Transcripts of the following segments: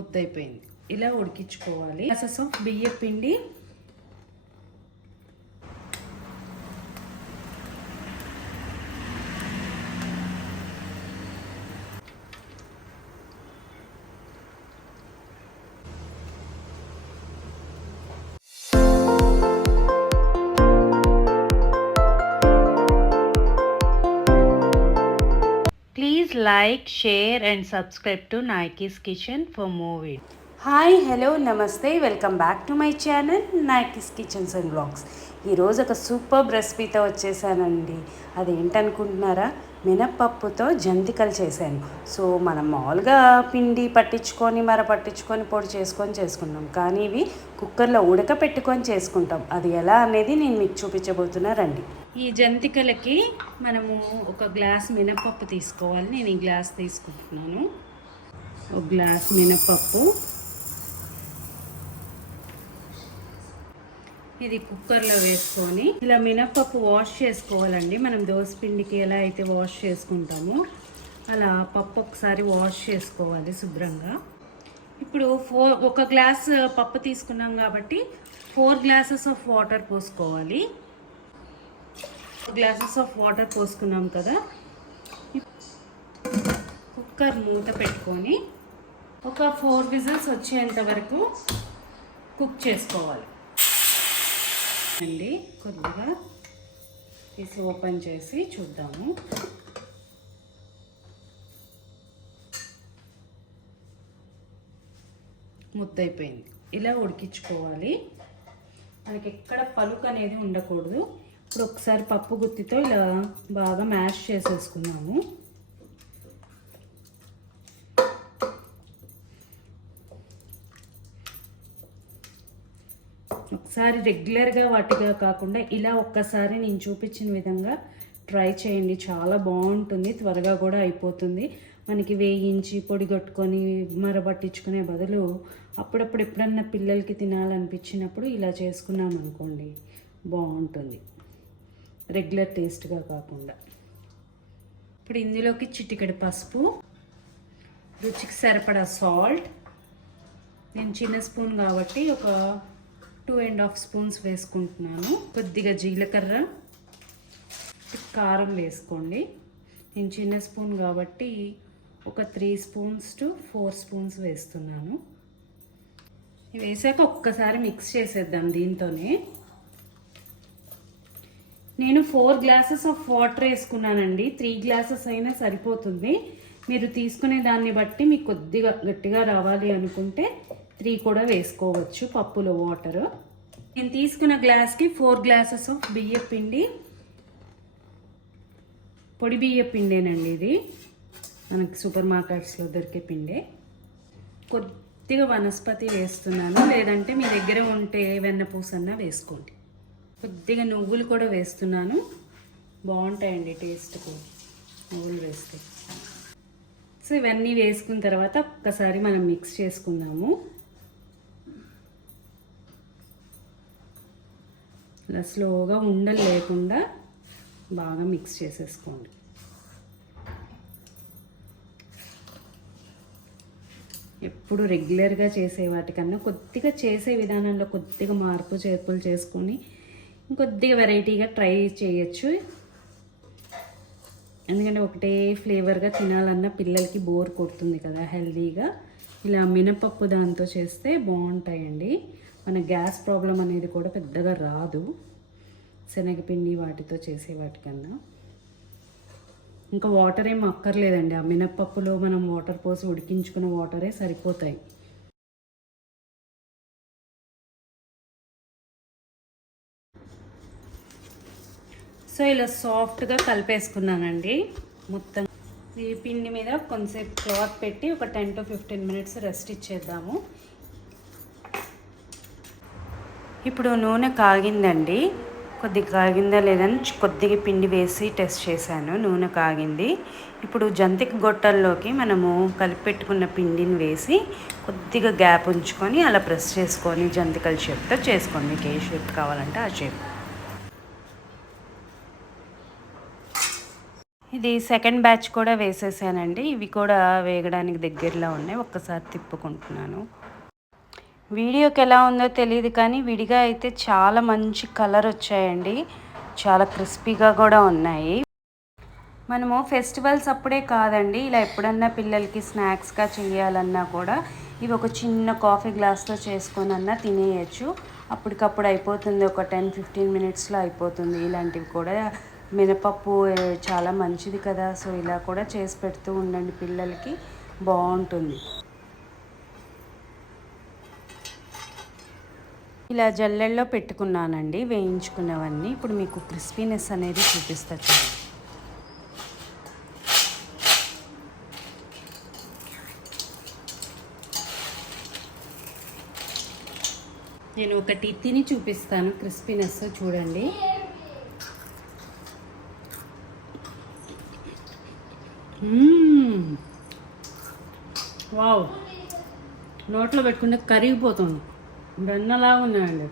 ముద్దయిపోయింది. ఇలా ఉడికించుకోవాలి. Glasses of బియ్యం పిండి, Please like, share and subscribe to Nike's Kitchen for more videos. Hi hello నమస్తే, welcome back to my channel నైకీస్ kitchens and blogs. ఈరోజు ఒక సూపర్ రెసిపీతో వచ్చేసానండి. అదేంటనుకుంటున్నారా? మినప్పప్పుతో జంతికలు చేశాను. సో మనం మామూలుగా పిండి పట్టించుకొని పట్టించుకొని పొడి చేసుకుంటాం, కానీ ఇవి కుక్కర్లో ఉడకపెట్టుకొని చేసుకుంటాం. అది ఎలా అనేది నేను మీకు చూపించబోతున్నా రండి. ఈ జంతికలకి మనము ఒక గ్లాస్ మినపప్పు తీసుకోవాలి. నేను ఈ గ్లాస్ తీసుకుంటున్నాను. ఒక గ్లాస్ మినపప్పు, ఇది కుక్కర్లో వేసుకొని ఇలా మినపప్పు వాష్ చేసుకోవాలండి. మనం దోసపిండికి ఎలా అయితే వాష్ చేసుకుంటామో అలా పప్పు ఒకసారి వాష్ చేసుకోవాలి శుభ్రంగా. ఇప్పుడు ఒక గ్లాస్ పప్పు తీసుకున్నాం కాబట్టి 4 గ్లాసెస్ ఆఫ్ వాటర్ పోసుకోవాలి. గ్లాసెస్ ఆఫ్ వాటర్ పోసుకున్నాం కదా, కుక్కర్ మూత పెట్టుకొని ఒక 4 విజిల్స్ వచ్చేంత వరకు కుక్ చేసుకోవాలి అండి. కొద్దిగా తీసి ఓపెన్ చేసి చూద్దాము. ముద్దయిపోయింది. ఇలా ఉడికించుకోవాలి. మనకి ఎక్కడ పలుకు అనేది ఉండకూడదు. ఇప్పుడు ఒకసారి పప్పు గుత్తితో ఇలా బాగా మ్యాష్ చేసేసుకున్నాము. ఒకసారి రెగ్యులర్గా వాటిగా కాకుండా ఇలా ఒక్కసారి నేను చూపించిన విధంగా ట్రై చేయండి. చాలా బాగుంటుంది, త్వరగా కూడా అయిపోతుంది. మనకి వేయించి పొడి కొట్టుకొని మరబట్టించుకునే బదులు అప్పుడప్పుడు ఎప్పుడన్నా పిల్లలకి తినాలనిపించినప్పుడు ఇలా చేసుకున్నాం అనుకోండి, బాగుంటుంది, రెగ్యులర్ టేస్ట్గా కాకుండా. ఇప్పుడు ఇందులోకి చిటికెడు పసుపు, రుచికి సరిపడా సాల్ట్, నేను చిన్న స్పూన్ కాబట్టి ఒక 2.5 స్పూన్స్ వేసుకుంటున్నాను. కొద్దిగా జీలకర్ర, కారం వేసుకోండి. నేను చిన్న స్పూన్ కాబట్టి ఒక 3 స్పూన్స్ టు 4 స్పూన్స్ వేస్తున్నాను. ఇవి వేసాక ఒక్కసారి మిక్స్ చేసేద్దాం. దీంతోనే నేను 4 గ్లాసెస్ ఆఫ్ వాటర్ వేసుకున్నానండి. 3 గ్లాసెస్ అయినా సరిపోతుంది. మీరు తీసుకునే దాన్ని బట్టి మీకు కొద్దిగా గట్టిగా రావాలి అనుకుంటే 3 కూడా వేసుకోవచ్చు పప్పులో వాటర్. నేను తీసుకున్న గ్లాస్కి 4 గ్లాసెస్ ఆఫ్ బియ్య పిండి, పొడి బియ్య పిండేనండి. ఇది మనకి సూపర్ మార్కెట్స్లో దొరికే పిండే. కొద్దిగా వనస్పతి వేస్తున్నాను, లేదంటే మీ దగ్గర ఉంటే వెన్నపూసన్నా వేసుకోండి. కొద్దిగా నువ్వులు కూడా వేస్తున్నాను, బాగుంటాయండి టేస్ట్కు నువ్వులు వేస్తే. సో ఇవన్నీ వేసుకున్న తర్వాత ఒక్కసారి మనం మిక్స్ చేసుకుందాము. ఇలా స్లోగా ఉండలు లేకుండా బాగా మిక్స్ చేసేసుకోండి. ఎప్పుడు రెగ్యులర్గా చేసే వాటికన్నా కొద్దిగా చేసే విధానంలో కొద్దిగా మార్పు చేర్పులు చేసుకొని ఇంకొద్దిగా వెరైటీగా ట్రై చేయొచ్చు. ఎందుకంటే ఒకటే ఫ్లేవర్గా తినాలన్నా పిల్లలకి బోర్ కొడుతుంది కదా. హెల్దీగా ఇలా మినపప్పు దాంతో చేస్తే బాగుంటాయండి. మన గ్యాస్ ప్రాబ్లం అనేది కూడా పెద్దగా రాదు శనగపిండి వాటితో చేసే వాటికన్నా. ఇంకా వాటర్ ఏం అక్కర్లేదండి. ఆ మినపప్పులో మనం వాటర్ పోసి ఉడికించుకున్న వాటరే సరిపోతాయి. సో ఇలా సాఫ్ట్గా కలిపేసుకున్నానండి. మొత్తం ఈ పిండి మీద కొంచెంసేపు క్లాత్ పెట్టి ఒక 10 to 15 మినిట్స్ రెస్ట్ ఇచ్చేద్దాము. ఇప్పుడు నూనె కాగిందండి. కొద్దిగా కాగిందా లేదని కొద్దిగా పిండి వేసి టెస్ట్ చేశాను. నూనె కాగింది. ఇప్పుడు జంతిక గొట్టల్లోకి మనము కలిపెట్టుకున్న పిండిని వేసి కొద్దిగా గ్యాప్ ఉంచుకొని అలా ప్రెస్ చేసుకొని జంతికల షేప్తో చేసుకోండి. మీకు ఏ షేప్ కావాలంటే ఆ షేప్. ఇది సెకండ్ బ్యాచ్ కూడా వేసేసానండి. ఇవి కూడా వేగడానికి దగ్గరలో ఉన్నాయి. ఒక్కసారి తిప్పుకుంటున్నాను. వీడియోకి ఎలా ఉందో తెలియదు కానీ విడిగా అయితే చాలా మంచి కలర్ వచ్చాయండి. చాలా క్రిస్పీగా కూడా ఉన్నాయి. మనము ఫెస్టివల్స్ అప్పుడే కాదండి, ఇలా ఎప్పుడన్నా పిల్లలకి స్నాక్స్గా చేయాలన్నా కూడా ఇవి ఒక చిన్న కాఫీ గ్లాస్తో చేసుకొనన్నా తినేయచ్చు. అప్పటికప్పుడు అయిపోతుంది, ఒక 10-15 మినిట్స్లో అయిపోతుంది. ఇలాంటివి కూడా మినపప్పు చాలా మంచిది కదా, సో ఇలా కూడా చేసి పెడుతూ ఉండండి పిల్లలకి, బాగుంటుంది. ఇలా జల్లెల్లో పెట్టుకున్నానండి వేయించుకున్నవన్నీ. ఇప్పుడు మీకు క్రిస్పీనెస్ అనేది చూపిస్తా చూడండి. నేను ఒకటి తిని చూపిస్తాను క్రిస్పీనెస్ చూడండి. వావ్, నోట్లో పెట్టుకుంటే కరిగిపోతుంది, వెన్నలా ఉన్నాయండి.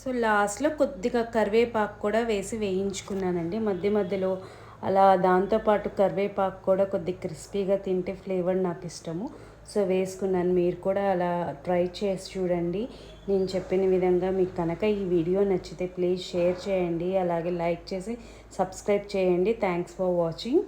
సో లాస్ట్లో కొద్దిగా కరివేపాకు కూడా వేసి వేయించుకున్నానండి మధ్య మధ్యలో. అలా దాంతోపాటు కరివేపాకు కూడా కొద్దిగా క్రిస్పీగా తింటే ఫ్లేవర్ నాకు ఇష్టము, సో వేసుకున్నాను. మీరు కూడా అలా ట్రై చేసి చూడండి నేను చెప్పిన విధంగా. మీకు కనుక ఈ వీడియో నచ్చితే ప్లీజ్ షేర్ చేయండి, అలాగే లైక్ చేసి సబ్స్క్రైబ్ చేయండి. Thanks for watching.